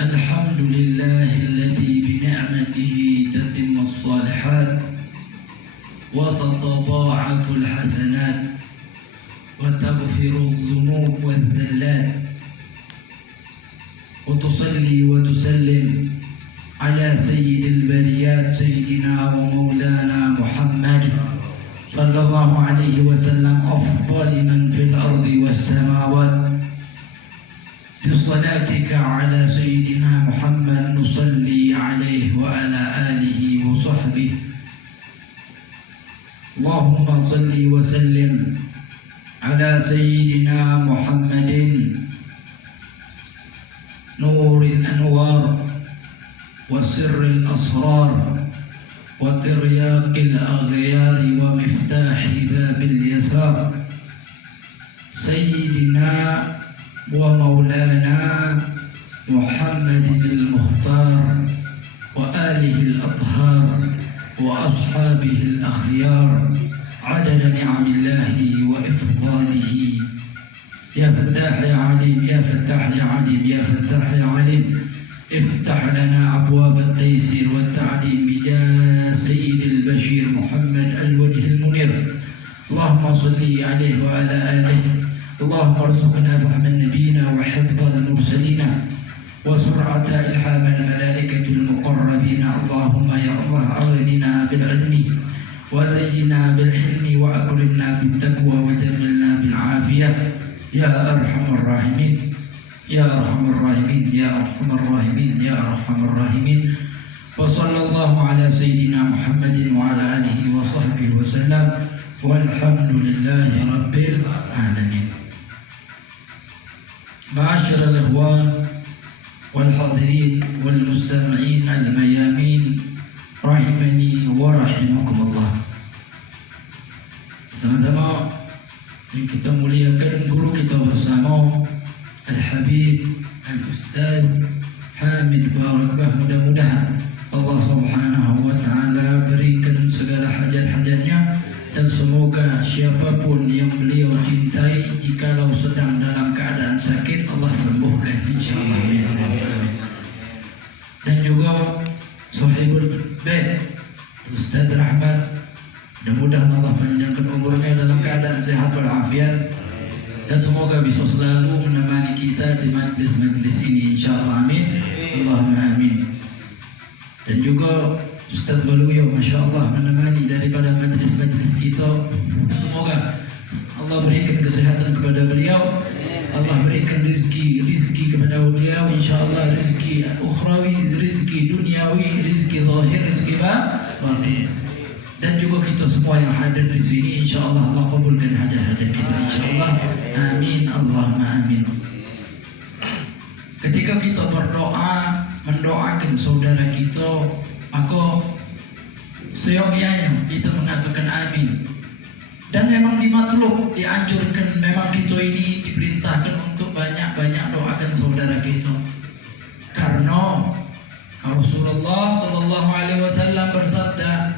الحمد لله الذي بنعمته تتم الصالحات وتتضاعف الحسنات وتغفر الذنوب والزلات، وتصلي وتسلم على سيد البريات سيدنا ومولانا محمد صلى الله عليه وسلم أفضل من في الأرض والسماوات. بصلاتك على سيدنا محمد نصلي عليه وعلى آله وصحبه. اللهم صل وسلم على سيدنا محمد نور الأنوار وسر الأسرار وترياق الأغيار ومفتاح باب اليسار، سيدنا ومولانا محمد المختار وآله الأطهار وأصحابه الأخيار، عدد نعم الله وإفضاله. يا فتاح يا عليم، يا فتاح يا عليم، يا فتاح يا عليم، افتح لنا أبواب التيسير والتعليم بجاه سيد البشير محمد الوجه المنير. اللهم صل عليه وعلى آله. اللهم ارزقنا فهم نبينا وحفظ المرسلين وسرعة إلهام الملائكة المقربين. اللهم يا الله أغننا بالعلم وزينا بالحلم وأكرمنا بالتقوى وجملنا بالعافية يا أرحم الراحمين، يا أرحم الراحمين، يا أرحم الراحمين، يا أرحم الراحمين. وصلى الله على سيدنا محمد وعلى آله وصحبه وسلم، والحمد لله رب العالمين. معاشر الإخوان والحاضرين والمستمعين الميامين rahimani wa rahimakumullah. Sama-sama yang kita muliakan guru kita bersama Al-Habib Al-Ustaz Hamid Barakah. Mudah-mudahan Allah Subhanahu wa Ta'ala berikan segala hajat-hajatnya, dan semoga siapapun yang beliau cintai jikalau sedang dalam keadaan sakit Allah sembuhkan insyaallah. Dan juga Sahibul Bait Ustaz Rahmat, mudah-mudahan Allah panjangkan umurnya dalam keadaan sehat walafiat, dan semoga bisa selalu menemani kita di majlis-majlis ini insyaallah. Amin Allahumma amin. Dan juga Ustaz Waluyo Masya Allah menemani daripada majlis-majlis kita. Semoga Allah berikan kesehatan kepada beliau, Allah berikan rizki kepada beliau insyaallah, rizki ukhrawi, rizki duniawi, rizki zahir, rizki batin. Dan juga kita semua yang hadir di sini insyaallah Allah kabulkan hajat-hajat kita insyaallah. Amin Allahumma amin. Ketika kita berdoa mendoakan saudara kita, maka seyogyanya kita mengatakan amin. Dan memang dimaklub, dianjurkan, memang kita ini diperintahkan untuk banyak-banyak doakan saudara kita. Karena Rasulullah sallallahu alaihi wasallam bersabda,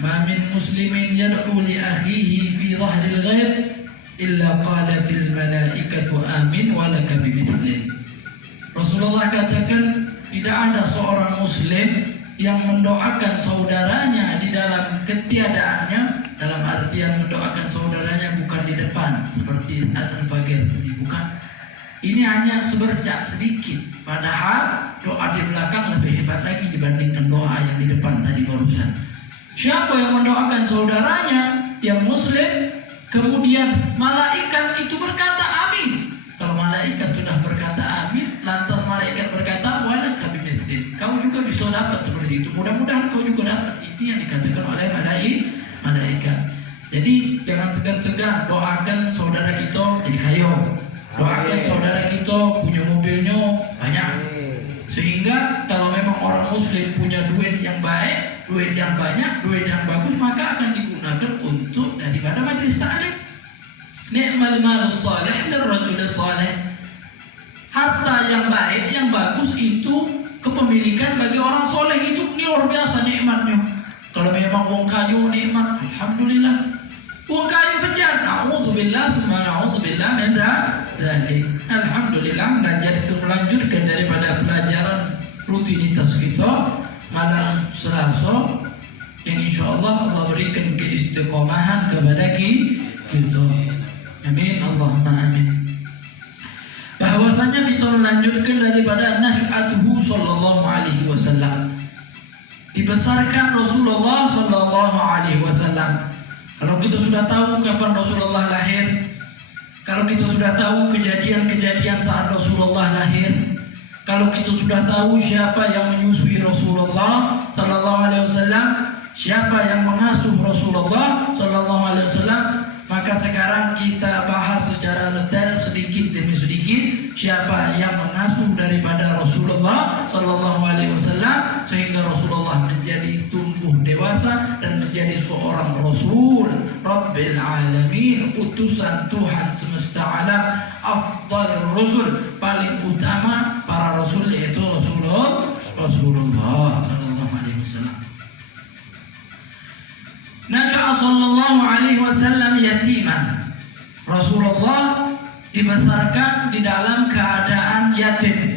"Ma min muslimin yad'u li akhihi fi dhahril ghaib illa qalatil malaikatu amin wa laka bimithlihi." Rasulullah katakan, tidak ada seorang muslim yang mendoakan saudaranya di dalam ketiadaannya, dalam artian mendoakan saudaranya bukan di depan seperti al-fagir tadi, bukan. Ini hanya sebercak sedikit, padahal doa di belakang lebih hebat lagi dibandingkan doa yang di depan tadi barusan. Siapa yang mendoakan saudaranya yang muslim, kemudian malaikat itu berkata amin. Kalau malaikat sudah berkata amin, lantas malaikat berkata walaka bimithlihi, kau juga bisa dapat seperti itu. Mudah-mudahan kau juga dapat. Itu yang dikatakan oleh malaikat. Jadi jangan segan-segan doakan saudara kita jadi kaya, doakan saudara kita punya mobilnya banyak, sehingga kalau memang orang muslim punya duit yang baik, duit yang banyak, duit yang bagus, maka akan digunakan untuk daripada majlis taklim. Ni'mal malus salih lirrajul salih. Harta yang baik, yang bagus itu kepemilikan bagi orang soleh, itu luar biasa nikmatnya. Kalau memang wong kayu nikmat, alhamdulillah. Wong kayu bejat, na'udzubillah, summa na'udzubillah min Jadi alhamdulillah belajar itu melanjutkan daripada pelajaran rutinitas kita malam Selasa yang insyaallah Allah berikan keistiqomahan kepada kita. Amin Allahumma amin. Bahwasanya kita melanjutkan daripada nasy'atuhu sallallahu alaihi wasallam. Dibesarkan Rasulullah sallallahu alaihi wasallam. Kalau kita sudah tahu kapan Rasulullah lahir, kalau kita sudah tahu kejadian-kejadian saat Rasulullah lahir, kalau kita sudah tahu siapa yang menyusui Rasulullah sallallahu alaihi wasallam, siapa yang mengasuh Rasulullah sallallahu alaihi wasallam, maka sekarang kita bahas secara detail sedikit demi sedikit siapa yang mengasuh daripada Rasulullah sallallahu alaihi wasallam sehingga Rasulullah menjadi tumbuh dewasa dan menjadi seorang rasul Rabbil alamin, utusan Tuhan semesta alam, afdal rasul, paling utama para rasul yaitu Rasulullah sallallahu alaihi wasallam. Naja'a sallallahu alaihi wasallam yatiman. Rasulullah dibesarkan di dalam keadaan yatim.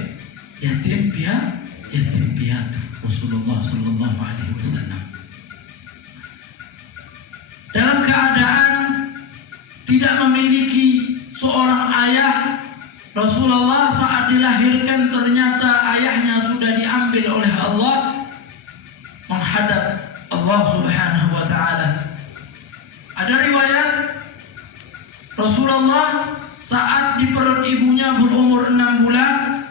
Yatim piatu Rasulullah sallallahu alaihi wasallam. Dalam keadaan tidak memiliki seorang ayah, Rasulullah saat dilahirkan ternyata ayahnya sudah diambil oleh Allah menghadap Allah Subhanahu wa taala. Ada riwayat Rasulullah saat di perut ibunya berumur 6 bulan,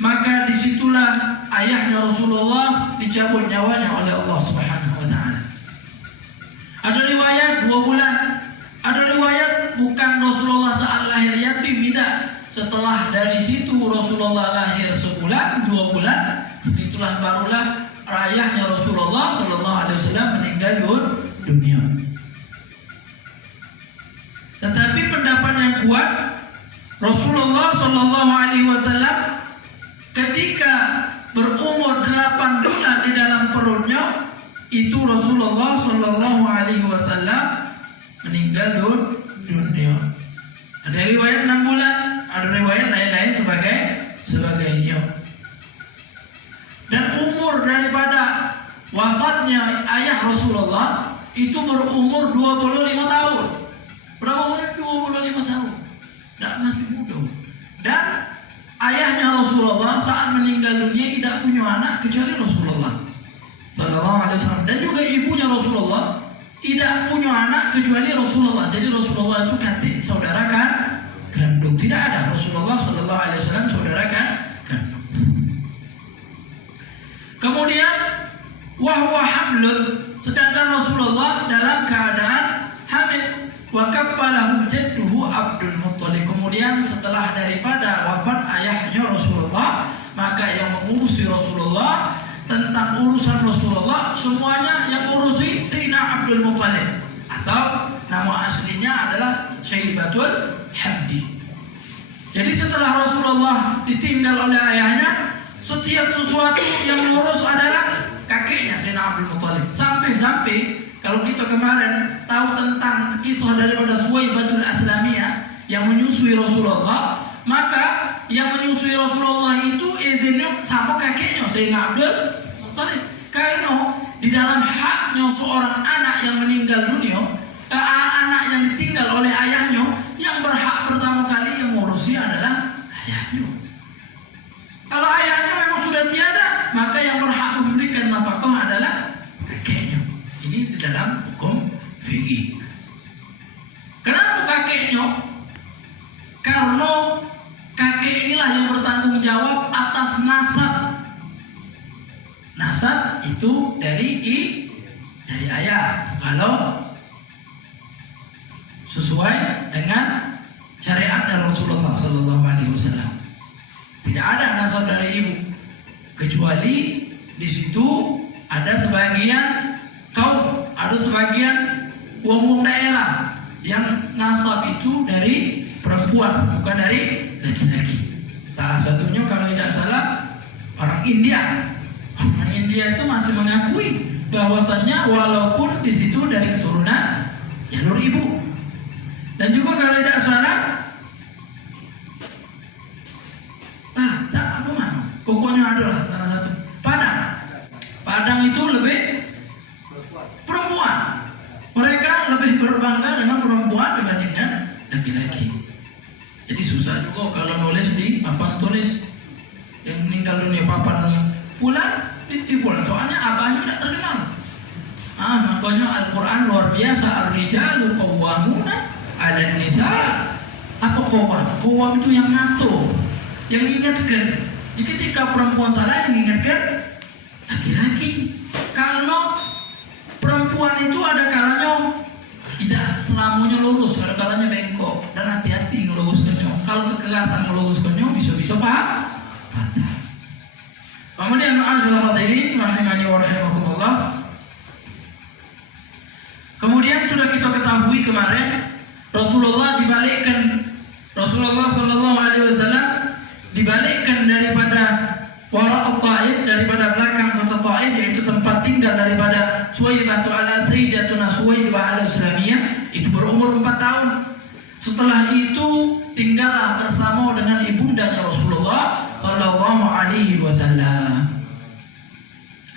maka disitulah ayahnya Rasulullah dicabut nyawanya oleh Allah Subhanahu wa taala. Ada riwayat 2 bulan, ada riwayat bukan Rasulullah saat lahir yatim, tidak. Setelah dari situ Rasulullah lahir sebulan, 2 bulan, itulah barulah ayahnya Rasulullah sallallahu alaihi wasallam meninggal dunia. Tetapi pendapat yang kuat, Rasulullah sallallahu alaihi wasallam ketika berumur 8 bulan di dalam perutnya, itu Rasulullah sallallahu alaihi wasallam meninggal dunia. Ada riwayat 6 bulan, ada riwayat lain-lain sebagainya. Dan umur daripada wafatnya ayah Rasulullah itu berumur 25 tahun. Berapa umurnya? 25 tahun. Dan masih muda. Dan ayahnya Rasulullah saat meninggal dunia tidak punya anak kecuali Rasulullah sallallahu alaihi wasallam. Dan juga ibunya Rasulullah tidak punya anak kecuali Rasulullah. Jadi Rasulullah itu kakek saudara kandung. Tidak ada Rasulullah sallallahu alaihi wasallam saudara kandung. Kemudian wahwa hamlun, sedangkan Rasulullah dalam keadaan hamil. Wa kaffalahu jadduhu Abdul Muttalib. Kemudian setelah daripada wafat ayahnya Rasulullah, maka yang mengurusi Rasulullah tentang urusan Rasulullah semuanya yang ngurusi Sayyidina Abdul Muttalib, atau nama aslinya adalah Syaibatul Hamdi. Jadi setelah Rasulullah ditinggal oleh ayahnya, setiap sesuatu yang mengurus adalah kakeknya Sayyidina Abdul Muttalib. Sampai kalau kita kemarin tahu tentang kisah daripada Suwaibatul Aslamiyah yang menyusui Rasulullah, maka yang menyusui Rasulullah itu izinnya sama kakeknya Sayyidina Abdul Muttalib. Karena di dalam haknya seorang anak yang meninggal dunia, anak yang ditinggal oleh ayahnya, yang berhak pertama kali yang mengurusi adalah ayahnya. Kalau ayahnya memang sudah tiada, maka yang berhak memberikan nafkah adalah kakeknya. Ini di dalam hukum fikih. Kenapa kakeknya? Karena kakek inilah yang bertanggung jawab atas nasab. Nasab itu dari ayah. Kalau sesuai dengan syariat Rasulullah sallallahu alaihi wasallam. Tidak ada nasab dari ibu, kecuali di situ ada sebagian kaum, ada sebagian umum daerah yang nasab itu dari perempuan, bukan dari laki-laki. Salah satunya kalau tidak salah orang India. Orang India itu masih mengakui bahwasannya walaupun di situ dari keturunan jalur ibu. Dan juga kalau tidak salah Pokoknya adalah salah satu. Padang. Padang itu lebih perempuan. Mereka lebih berbangga dengan perempuan dibandingkan laki-laki. Jadi susah juga kalau nulis di papan tulis yang meninggal dunia papan Fulan binti Fulan. Soalnya abahnya tidak terkenal. Makanya Al-Quran luar biasa. Ar-rijalu qawwamuna 'alan nisa. Apa qawwam? Qawwam itu yang ngatur, yang ingatkan. Jadi ketika perempuan salah yang ingatkan laki-laki. Kalau perempuan itu ada kalanya tidak selamanya lurus, ada kalanya bengkok, dan hati-hati ngeluruskannya. Kalau kekerasan ngeluruskannya bisa-bisa patah. Kemudian ma'asyiral hadirin rahimani wa rahimakumullah. Kemudian sudah kita ketahui kemarin Rasulullah Sallallahu Alaihi Wasallam dibalikkan daripada Wara Taif, daripada belakang kota Taif, yaitu tempat tinggal daripada Suwaibah ala Sayyidatuna Suwaibah al-Islamiyah, itu berumur 4 tahun. Setelah itu tinggallah bersama dengan ibundanya Rasulullah Sallallahu Alaihi Wasallam.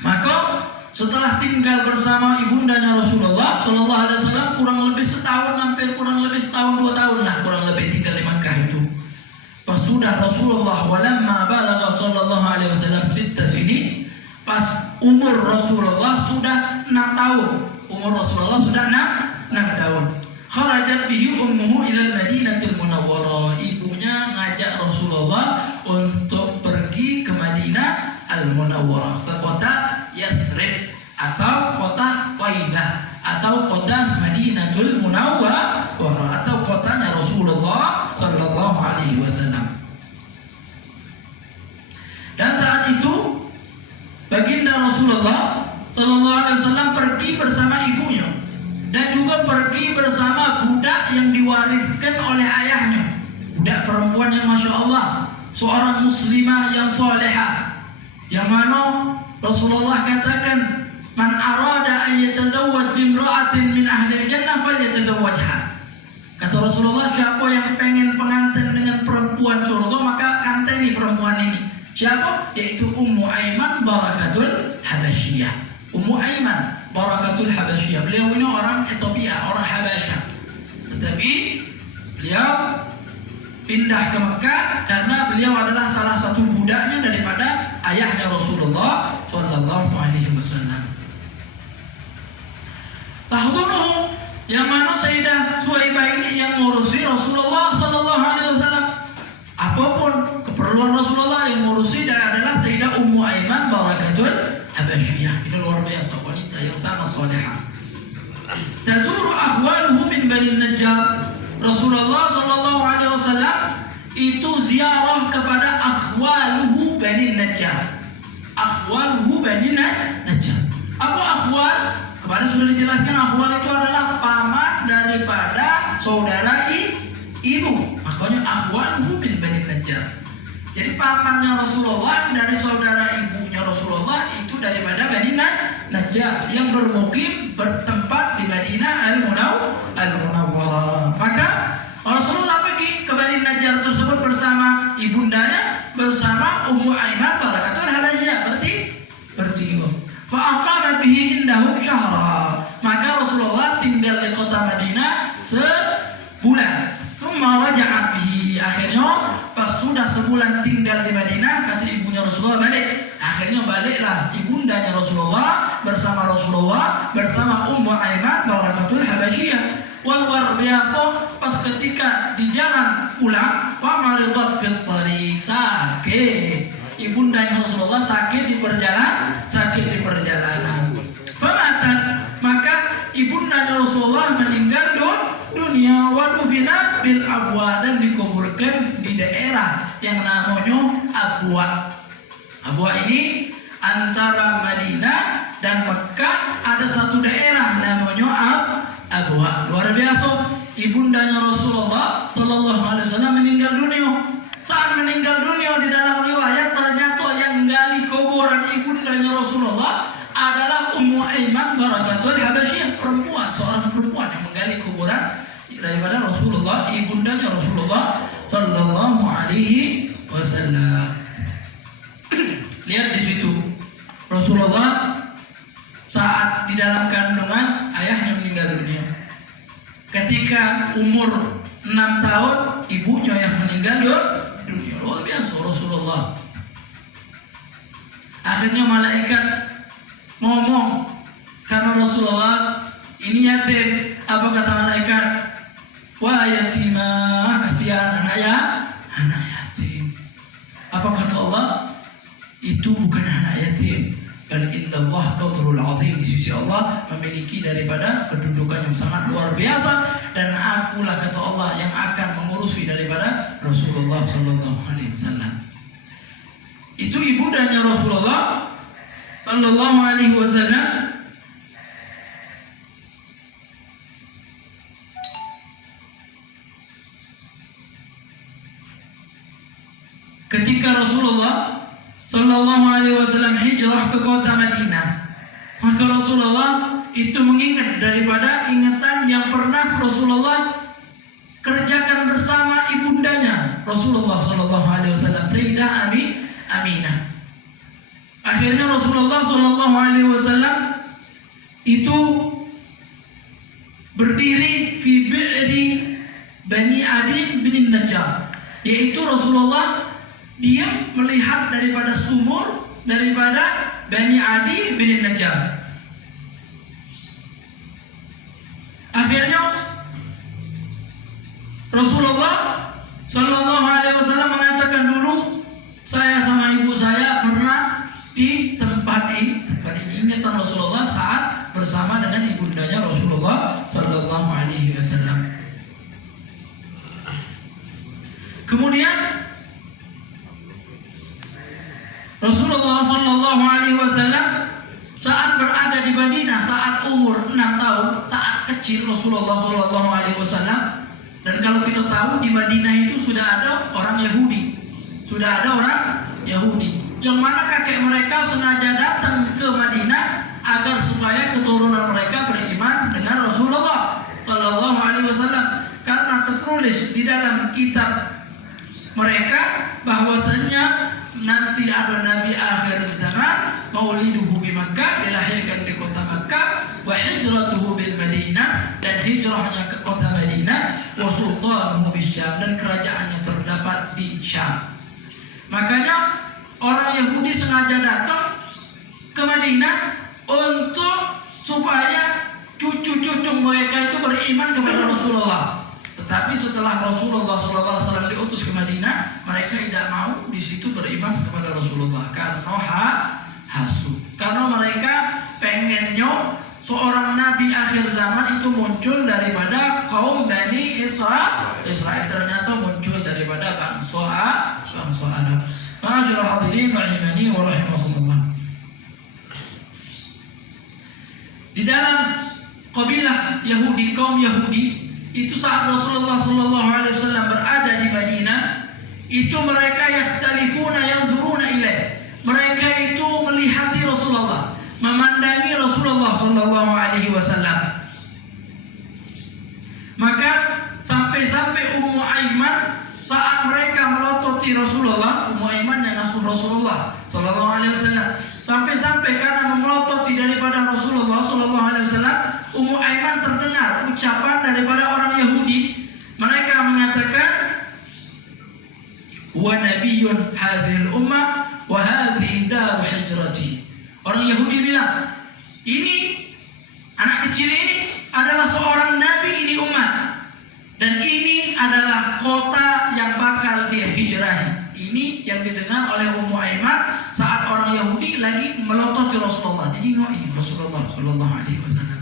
Maka setelah tinggal bersama ibundanya Rasulullah Sallallahu Alaihi Wasallam kurang lebih setahun, hampir kurang lebih setahun 2 tahun lah kurang lebih tinggal di Makkah itu. Pas sudah Rasulullah walamma balagha sallallahu alaihi wasallam 6 sini, pas umur Rasulullah sudah 6 tahun. Umur Rasulullah sudah 6 tahun. Kharajat bihi ummuhu ila al-Madinatul Munawwarah. Ibunya ngajak Rasulullah untuk pergi ke Madinah Al-Munawwarah, ke kota Yathrib atau kota Thaibah atau kota Madinatul Munawwarah atau kotanya Rasulullah sallallahu alaihi wasallam. Dan saat itu baginda Rasulullah sallallahu alaihi wasallam pergi bersama ibunya dan juga pergi bersama budak yang diwariskan oleh ayahnya. Budak perempuan yang Masya Allah, seorang muslimah yang solehah, yang mana Rasulullah katakan, man arada an yatazawwaj bimra'atin min ahli jannah falyatazawwajha. Kata Rasulullah, siapa yang pengen pengantin dengan perempuan surga, maka kanteni perempuan ini. Siapa? Yaitu Ummu Aiman Barakatul Habasyiyah. Ummu Aiman Barakatul Habasyiyah. Beliau ini orang Ethiopia, orang Habasyah. Tetapi beliau pindah ke Mekah karena beliau adalah salah satu budaknya daripada ayahnya Rasulullah Sallallahu Alaihi Wasallam. Tahdunuhu, yang mana Sayyidah Suwaibah ini yang ngurusi Rasulullah Sallallahu Alaihi Wasallam. Apapun keperluan Rasulullah yang ngurusi adalah Sayyidah Ummu Aiman Barakatul Habasyiyah. Ini luar biasa, wanita yang sangat salihah. Tazuru akhwaluhu min Bani Najjar. Rasulullah Sallallahu Alaihi Wasallam itu ziarah kepada akhwaluhu Bani Najjar. Akhwaluhu Bani Najjar. Apa akhwal? Kemarin sudah dijelaskan, akhwal itu adalah paman daripada saudara ibu. Makanya akhwaluhu min Bani Najjar. Jadi pamannya Rasulullah dari saudara ibunya Rasulullah itu daripada Bani Najjar yang bermukim bertempat di Madinah Al-Munawwarah. Maka Rasulullah pergi ke Bani Najjar tersebut bersama ibundanya, bersama Ummu Aiman Barakatul Habasyiyah, bertiga. Fa'aqama bihi indahum syahra. Maka Rasulullah tinggal di kota Madinah sebulan. Tsumma raja'a bihi. Akhirnya pas sudah sebulan tinggal di Madinah, kata ibunya Rasulullah balik. Akhirnya baliklah ibundanya Rasulullah bersama Ummu Aiman Barakatul Habasyiyah. Luar biasa, pas ketika di jalan pulang, wa maridat fil tariq, sakit. Ibundanya Rasulullah sakit di perjalanan. Famatan, maka ibundanya Rasulullah meninggal dunia, wa dufina bil Abwa, dan dikuburkan di daerah yang namanya Abwa. Abwa ini antara Madinah dan Mekah ada satu daerah namanya Abwa. Luar biasa, ibundanya Rasulullah Sallallahu Alaihi Wasallam meninggal dunia. Saat meninggal dunia, di dalam riwayat ternyata yang gali kuburan ibundanya Rasulullah adalah Ummu Aiman Barakatul Habasyiyah, seorang perempuan yang menggali kuburan daripada Rasulullah, ibundanya Rasulullah Sallallahu Alaihi Wasallam. Rasulullah saat di dalam kandungan ayahnya meninggal dunia. Ketika umur 6 tahun ibunya yang meninggal dunia. Luar biasa Rasulullah. Akhirnya malaikat ngomong karena Rasulullah ini yatim. Apa kata malaikat? Wah yatimah, kasihan anak yatim. Apa kata Allah? Itu bukan anak yatim. Bal indallah qadrul azim, di sisi Allah memiliki daripada kedudukan yang sangat luar biasa, dan akulah kata Allah yang akan mengurusi daripada Rasulullah sallallahu alaihi wasallam. Itu ibundanya Rasulullah sallallahu alaihi wasallam. Ketika Rasulullah sallallahu alaihi wasallam hijrah ke kota Madinah, maka Rasulullah itu mengingat daripada ingatan yang pernah Rasulullah kerjakan bersama ibundanya Rasulullah sallallahu alaihi wasallam, Sayyidah Aminah. Akhirnya Rasulullah sallallahu alaihi wasallam itu berdiri fi bi'ri Bani Adi bin Najjar, yaitu Rasulullah dia melihat daripada sumur daripada Bani Adi bin Najjar. Akhirnya Rasulullah sallallahu alaihi wasallam mengatakan, dulu saya sama ibu saya pernah di tempat ini. Ingatan Rasulullah saat bersama dengan ibundanya Rasulullah sallallahu alaihi wasallam. Kemudian Rasulullah sallallahu alaihi wasallam saat berada di Madinah, saat umur 6 tahun, saat kecil Rasulullah sallallahu alaihi wasallam. Dan kalau kita tahu di Madinah itu sudah ada orang Yahudi. Sudah ada orang Yahudi yang mana kakek mereka sengaja datang ke Madinah agar supaya keturunan mereka beriman dengan Rasulullah sallallahu alaihi wasallam, karena tertulis di dalam kitab mereka bahwasanya nanti ada Nabi akhir zaman, mauliduhu di Makkah, dilahirkan di kota Makkah, wa hijratuhu bil Madinah, dan hijrahnya ke kota Madinah, wa sultanuhu bisyam, dan kerajaannya terdapat di Syam. Makanya orang Yahudi sengaja datang ke Madinah untuk supaya cucu-cucu mereka itu beriman kepada Rasulullah. Tetapi setelah Rasulullah SAW diutus ke Madinah, mereka tidak mau di situ beriman kepada Rasulullah karena hasud. Karena mereka pengennya seorang nabi akhir zaman itu muncul daripada kaum Bani Israel. Ternyata muncul daripada bangsa Arab. Ma'asyiral hadirin rahimani wa rahimakumullah. Di dalam kabilah Yahudi, kaum Yahudi itu saat Rasulullah SAW berada di Madinah, itu mereka yakhtalifuna yanzuruna ilaih. Mereka itu melihati Rasulullah, memandangi Rasulullah SAW. Maka sampai-sampai Ummu Aiman saat mereka melototi Rasulullah, Ummu Aiman yang asuh Rasulullah SAW, sampai-sampai karena melototi daripada Rasulullah SAW, Ummu Aiman terdengar ucapan daripada orang Yahudi. Mereka mengatakan, wa nabiyyun hadhil ummah wa hadhi daru hijrati. Orang Yahudi bilang, ini anak kecil ini adalah seorang nabi, ini umat, dan ini adalah kota yang bakal dia hijrahi. Ini yang didengar oleh Ummu Aiman saat orang Yahudi lagi melototi Rasulullah. Jadi ini Rasulullah sallallahu alaihi wasallam.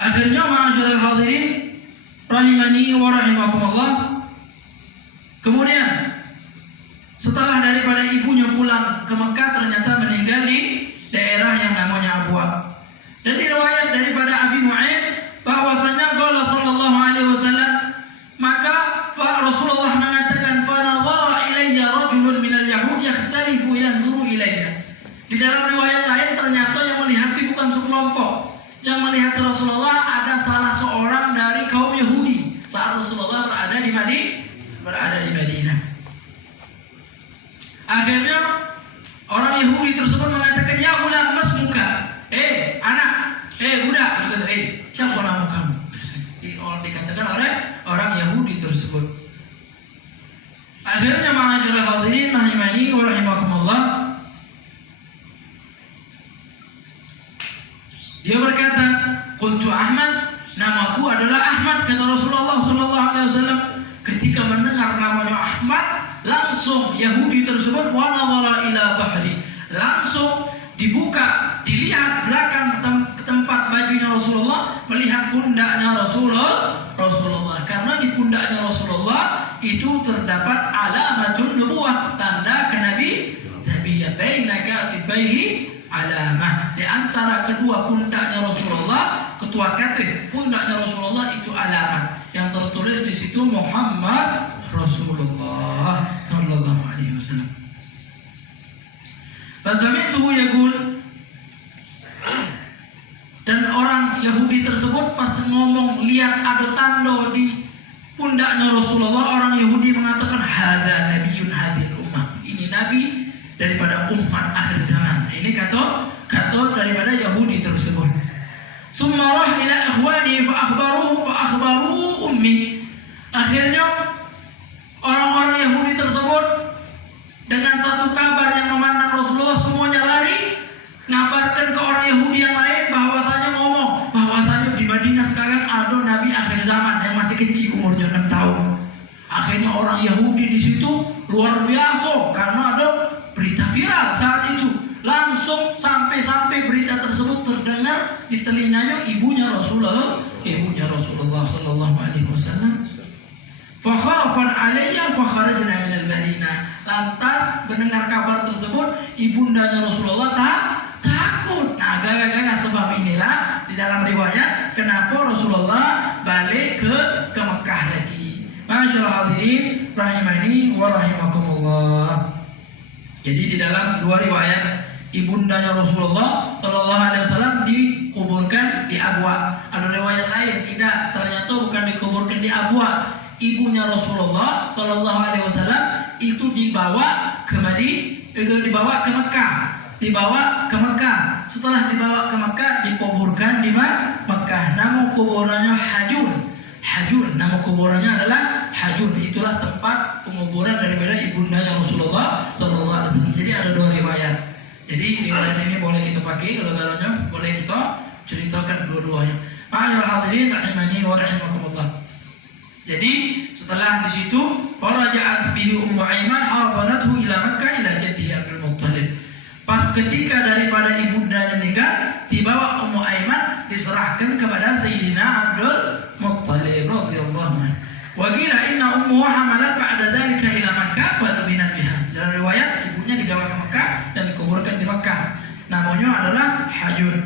Akhirnya ma'asyiral hadirin rahimani wa rahimakumullah, kemudian setelah daripada ibunya pulang ke Mekah, ternyata meninggal di daerah yang namanya Abwa. Dan diriwayat daripada Abi Nu'aim bahwasanya qala sallallahu alaihi wasallam, maka Rasulullah mengatakan, fa nadhara ilayya rajulun minal yahud yakhtalifu yanzuru ilayya. Di dalam riwayat lain ternyata yang melihati bukan sekelompok. Yang melihat Rasulullah ada salah seorang dari kaum Yahudi saat Rasulullah berada di Madinah. orang Yahudi tersebut. Akhirnya ma'asyiral hadirin rahimani wa rahimakumullah, dia berkata, qultu Ahmad, namaku adalah Ahmad, kata Rasulullah sallallahu alaihi wasallam. Ketika mendengar namanya Ahmad, langsung Yahudi tersebut wa nadhara ila dhahri, langsung dibuka, dilihat belakang tempat bajunya Rasulullah, melihat pundaknya Rasulullah. Karena di pundaknya Rasulullah itu terdapat alamatun nubuwah, tanda kenabian. Baina katifaihi alamah, di antara kedua pundaknya Rasulullah, ketua katif pundaknya Rasulullah itu alamat yang tertulis di situ Muhammad Rasulullah sallallahu alaihi wasallam. Fazami'tuhu yaqul, dan orang Yahudi tersebut pas ngomong lihat ada tanda di pundaknya Rasulullah, orang Yahudi mengatakan hadza nabiyyun hadhil ummah, ini nabi daripada umat akhir zaman. Ini kata daripada Yahudi tersebut. Summa rah ila ikhwani fa akhbaru ummi. Akhirnya orang-orang Yahudi tersebut dengan satu kabar yang memandang Rasulullah, semuanya lari ngabarkan ke orang Yahudi yang lain bahwasanya di Madinah sekarang ada nabi akhir zaman yang masih kecil, umurnya 6 tahun. Akhirnya orang Yahudi di situ luar biasa karena ada berita viral saat itu. Langsung sampai berita tersebut terdengar di telinganya ibunya Rasulullah sallallahu alaihi wasallam. Fa khafan alayya fa kharajna min al-Madinah. Lantas mendengar kabar tersebut, ibundanya Rasulullah takut. Nah, gara-gara sebab inilah di dalam riwayat kenapa Rasulullah balik ke Mekah lagi. Ma'asyiral hadirin rahimani wa rahimakumullah. Jadi di dalam dua riwayat, ibundanya Rasulullah sallallahu alaihi wasallam dikuburkan di Abwa. Ada riwayat lain tidak, ternyata bukan dikuburkan di Abwa. Ibunya Rasulullah sallallahu alaihi wasallam itu dibawa ke Mekah. Setelah dibawa ke Mekah, dikuburkan di Mekah. Nama kuburannya Hajun. Nama kuburannya adalah Hajun. Itulah tempat penguburan daripada ibundanya Rasulullah sallallahu alaihi wasallam. Jadi ada dua riwayat. Jadi riwayat ini boleh kita pakai, kalau-kalaunya boleh kita ceritakan dua-duanya. Ma'al hadirin rahimani wa rahimakumullah. Jadi setelah di situ, faraja'at bihi Ummu Aiman hadanathu ila Makkah ila jaddihi Abdul Muttalib. Pas ketika daripada ibundanya meninggal, dibawa Ummu Aiman diserahkan kepada Sayyidina Abdul Muttalib radhiyallahu anhu. Wa qila inna ummuhu hamalat ba'da dzalika ila Makkah wa dubinat biha. Dalam riwayat ibunya dibawa ke Makkah dan dikuburkan di Makkah. Namanya adalah Hajun.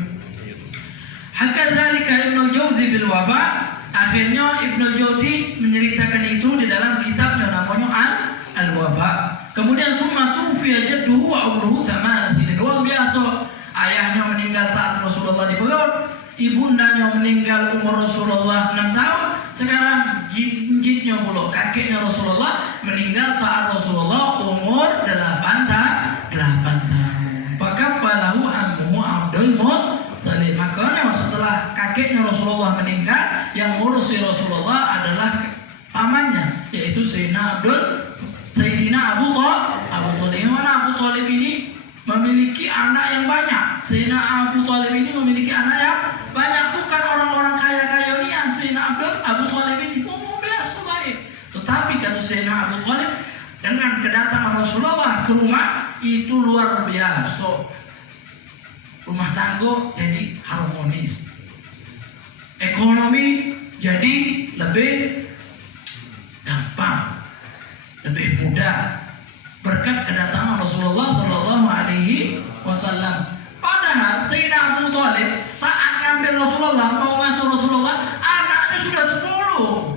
Hakadzalika Ibnu Jauzi fil Wafa. Akhirnya Ibnu Jauzi menceritakan itu di dalam kitabnya namanya Al-Wafa. Kemudian summa tufiya jadduhu wa umruhu sama sinin. Luar biasa, ayahnya meninggal saat Rasulullah di perut, ibundanya meninggal umur Rasulullah 6 tahun. Sekarang jinjitnya pula, kakeknya Rasulullah meninggal saat Rasulullah umur 8 tahun. Fakafalahu ammuhu Abdul Muttalib. Makanya setelah kakeknya Rasulullah meninggal, yang ngurusi Rasulullah adalah pamannya, yaitu Sayyidina Abu Thalib. Mana Abu Thalib ini memiliki anak yang banyak. Sayyidina Abu Thalib ini memiliki anak yang banyak, bukan orang-orang kaya-kaya ini. Sayyidina Abu Thalib ini umum biasa baik. Tetapi kata Sayyidina Abu Thalib, dengan kedatangan Rasulullah ke rumah itu luar biasa. Rumah tangga jadi harmonis, ekonomi jadi lebih gampang, lebih mudah berkat kedatangan Rasulullah sallallahu alaihi wasallam. Padahal Sayyidina Abu Thalib saat ngambil Rasulullah, mau masuk Rasulullah, anaknya sudah 10.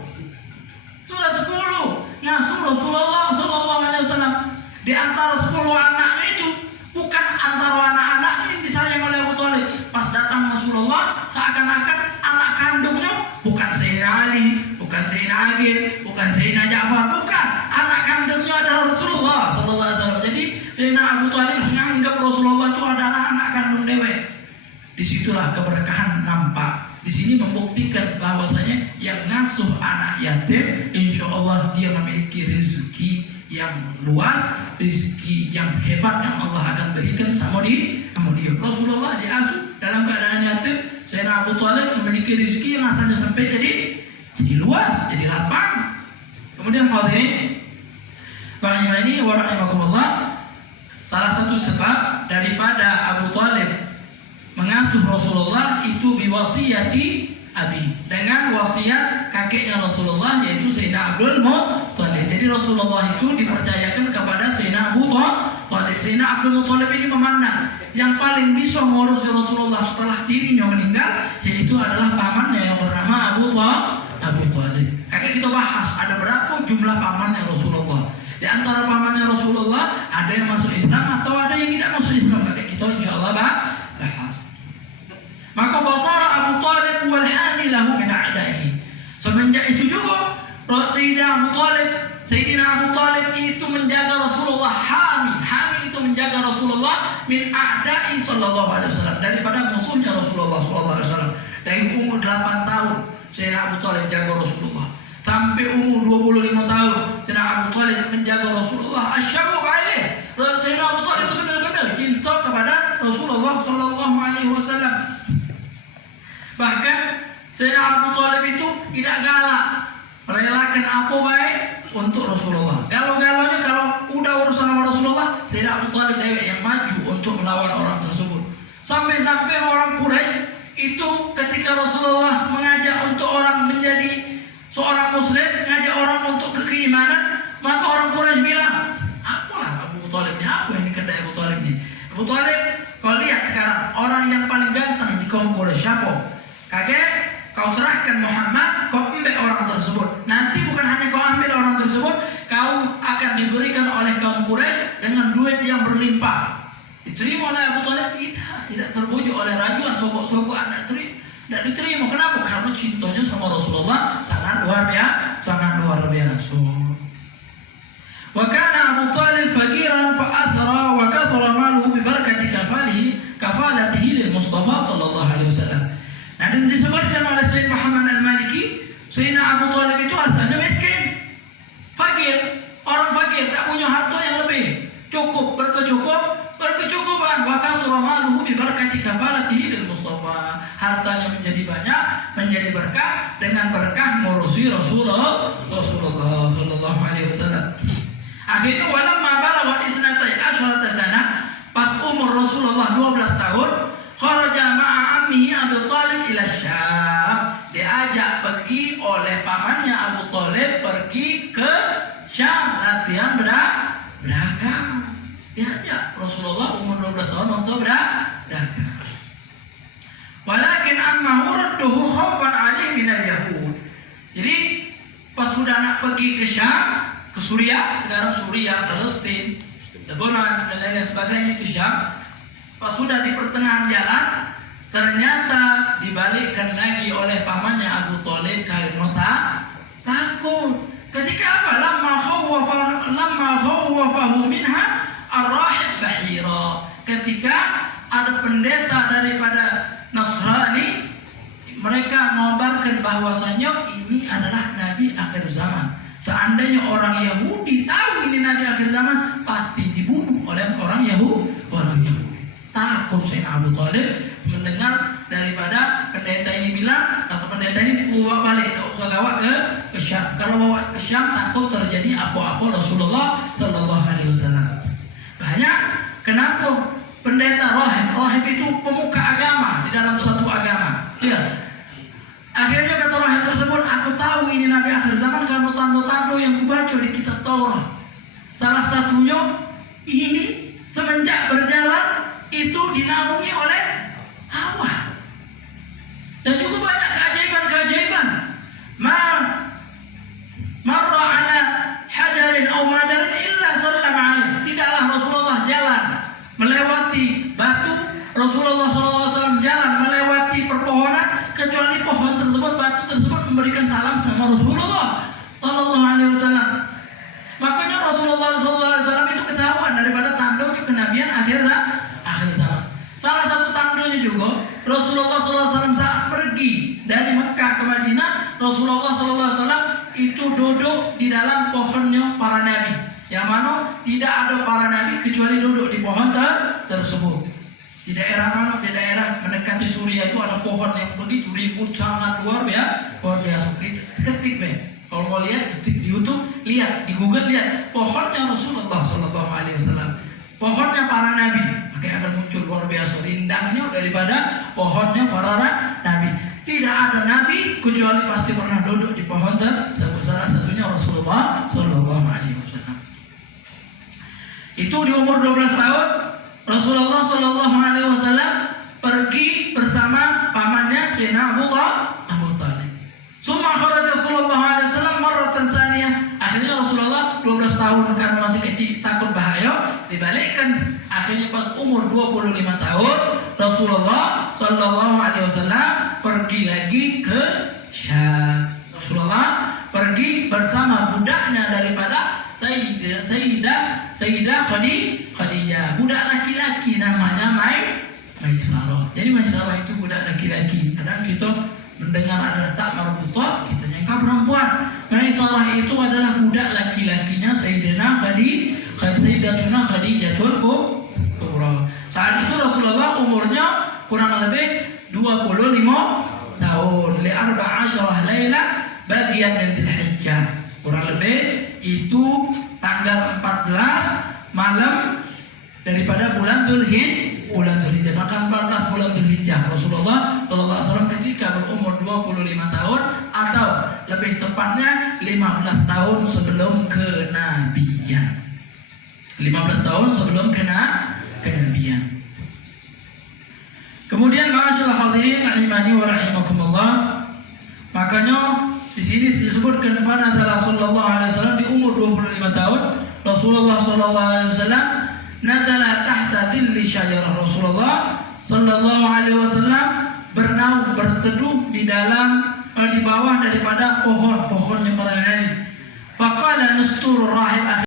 Ngasuh Rasulullah sallallahu alaihi wasallam. Di antara 10 anaknya itu, bukan antara anak-anak yang disayang oleh Abu Thalib. Pas datang Rasulullah, seakan-akan anak kandungnya bukan Sayyidina Ali, bukan Sayyidina Aqil, bukan Sayyidina Ja'far, bukan. Anak kandungnya adalah Rasulullah sallallahu alaihi wasallam. Jadi Sayyidina Abu Thalib menganggap Rasulullah itu ada anak kandung dewe. Disitulah keberkahan nampak Di sini membuktikan bahwasanya yang ngasuh anak yatim, insya Allah dia memiliki rezeki yang luas, rezeki yang hebat yang Allah akan berikan sama dia. Rasulullah diasuh dalam keadaan yatim. Sayyidina Abu Thalib memiliki rezeki yang asalnya sampai jadi luas, jadi lapang. Kemudian hadirin rahimani wa rahimakumullah, salah satu sebab daripada Abu Thalib mengasuh Rasulullah itu biwasiyati abi, dengan wasiat kakeknya Rasulullah yaitu Sayyidina Abdul Muttalib. Jadi Rasulullah itu dipercayakan kepada Sayyidina Abu Thalib. Sayyidina Abdul Muttalib ini memandang yang paling bisa mengurus Rasulullah setelah dirinya meninggal yaitu adalah pamannya yang bernama Abu Thalib. Kakek kita bahas ada berapa jumlah pamannya Rasulullah. Di antara pamannya Rasulullah ada yang masuk Islam atau ada yang tidak masuk Islam. Kakek kita insyaallah bahas. Maka basara Abu Thalib wal hamilahu min a'daihi. Semenjak itu juga Sayyidina Abu Thalib itu menjaga Rasulullah, Hamil itu menjaga Rasulullah min a'dai sallallahu alaihi wasallam, daripada musuhnya Rasulullah sallallahu alaihi wasallam. Dari umur 8 tahun Sayyidina Abu Thalib jaga Rasulullah sampai umur 25 tahun Sayyidina Abu Thalib menjaga Rasulullah. Asy'aru alaih. Sayyidina Abu Thalib itu benar-benar cinta kepada Rasulullah sallallahu alaihi wasallam. Bahkan Sayyidina Abu Thalib itu tidak galak, merelakan apa baik untuk Rasulullah. Galau-galaunya kalau udah urusan sama Rasulullah, Sayyidina Abu Thalib dewek yang maju untuk melawan orang tersebut. Sampai-sampai orang Quraisy itu ketika Rasulullah mengajak untuk orang menjadi seorang muslim, mengajak orang untuk keimanan, maka orang Quraisy bilang, apalah Abu Thalib ini, apa yang dikendai Abu Thalib ini? Abu Thalib, kau lihat sekarang orang yang paling ganteng di kaum Quraisy siapa? Kakek, kau serahkan Muhammad, kau ambil orang tersebut. Nanti bukan hanya kau ambil orang tersebut, kau akan diberikan oleh kaum Quraisy dengan duit yang berlimpah. Diterima oleh Abu Thalib? Tidak terbujuk oleh rajuan sogok-sogok anak tidak diterima. Kenapa? Karena cintanya sama Rasulullah sangat luar biasa. Wa kana Abu Thalib faqiran fa athara wa kathara maluhu bi barakati kafalatihi lil Mustafa sallallahu alaihi wasallam. Nah, dan disebutkan oleh Sayyid Muhammad Al-Maliki, Sayyidina Abu Thalib itu asalnya miskin, fakir, orang fakir, tak punya harta yang lebih, berkecukupan. Bahkan suramaluhu bi barakati kafalatihi lil Mustafa, hartanya menjadi banyak, menjadi berkah dengan berkah ngurusi Rasulullah sallallahu alaihi wasallam. Akhirnya walamma balagha isnatai asyrata sana, pas umur Rasulullah 12 tahun, kharaja ma'a ammihi Abu Thalib ila Syam, diajak pergi oleh pamannya Abu Thalib pergi ke Syam latihan berdagang. Diajak Rasulullah umur 12 tahun untuk berdagang. Walakin ammahu radduhu khaufan 'alaihi min al-yahud. Jadi pas sudah nak pergi ke Syam, ke Suriah, sekarang Suriah, Palestina, Lebanon dan lain sebagainya itu Syam. Pas sudah di pertengahan jalan, ternyata dibalikkan lagi oleh pamannya Abu Thalib karena takut. Ketika apa? Lamma khawwafahu minha ar-rahib bahira. Ketika ada pendeta daripada Nasrani, mereka mengabarkan bahwasanya ini adalah Nabi akhir zaman. Seandainya orang Yahudi tahu ini Nabi akhir zaman, pasti dibunuh oleh orang Yahudi. Takut Sayyidina Abu Thalib mendengar daripada pendeta ini bilang, atau pendeta ini bawa balik, tak usah bawa ke Syam. Kalau bawa ke Syam takut terjadi apa-apa Rasulullah sallallahu alaihi wasallam. Banyak kenapa pendeta rahib itu pemuka agama di dalam suatu agama. Ya. Akhirnya kata rahib tersebut, aku tahu ini Nabi akhir zaman karena tanda-tanda yang kubaca di kitab Taurat. Salah satunya ini semenjak berjalan itu dinaungi oleh Hawa. Dan juga banyak keajaiban-keajaiban. Marra ala hajarin aw madarin illa sallama alaihi. Tidaklah Rasulullah jalan melewati batu, Rasulullah SAW jalan melewati perpohonan kecuali pohon tersebut, batu tersebut memberikan salam sama Rasulullah sallallahu alaihi wasallam. Makanya Rasulullah sallallahu alaihi wasallam itu ketahuan daripada tanda kenabian akhir zaman. Salah satu tandanya juga Rasulullah SAW saat pergi Rasulullah SAW itu duduk di dalam pohonnya para nabi. Yang mana tidak ada para nabi kecuali duduk di pohon tersebut. Di daerah mana? Di daerah mendekati Suriah itu ada pohon yang begitu ribut, sangat luar biasa. Ketik deh. Kalau mau lihat, ketik di YouTube, lihat di Google, lihat pohonnya Rasulullah SAW, pohonnya para nabi. Makanya akan muncul luar biasa rindangnya daripada pohonnya para nabi. Tidak ada nabi kecuali pasti pernah duduk di pohon tersebut. Salah satunya Rasulullah SAW. Itu di umur 12 tahun. Rasulullah SAW pergi bersama pamannya Sayyidina Abu Talib. Summa kharaja Rasulullah SAW marratan tsaniyah. Akhirnya Rasulullah 12 tahun karena masih kecil takut bahaya, dibalikkan. Akhirnya pas umur 25 tahun Rasulullah SAW pergi lagi ke Syam. Rasulullah pergi bersama budaknya daripada Sayyidah Khadijah, budak laki-laki namanya Maisarah. Jadi Maisarah itu budak laki-laki. Kadang kita mendengar ada tak marbutah, kita nyangka perempuan. Maisarah itu adalah budak laki-lakinya Sayyidatuna Khadijatul Kubra. Saat itu Rasulullah umurnya kurang lebih 25 tahun. Li 14 laila bagian min Dzulhijjah. Kurang lebih itu tanggal 14 malam daripada bulan Dzulhijjah. Maka 14 bulan Dzulhijjah Rasulullah SAW ketika berumur 25 tahun atau lebih tepatnya 15 tahun sebelum kenabian. 15 tahun sebelum kenabian. Kemudian ma'asyiral hadirin rahimani wa rahimakumullah. Makanya di sini disebutkan pada Rasulullah SAW di umur 25 tahun Rasulullah SAW nazala tahta dhilli syajarah. Rasulullah SAW bernaung berteduh di bawah daripada pohon-pohonnya para nabi. Faqala nustur rahib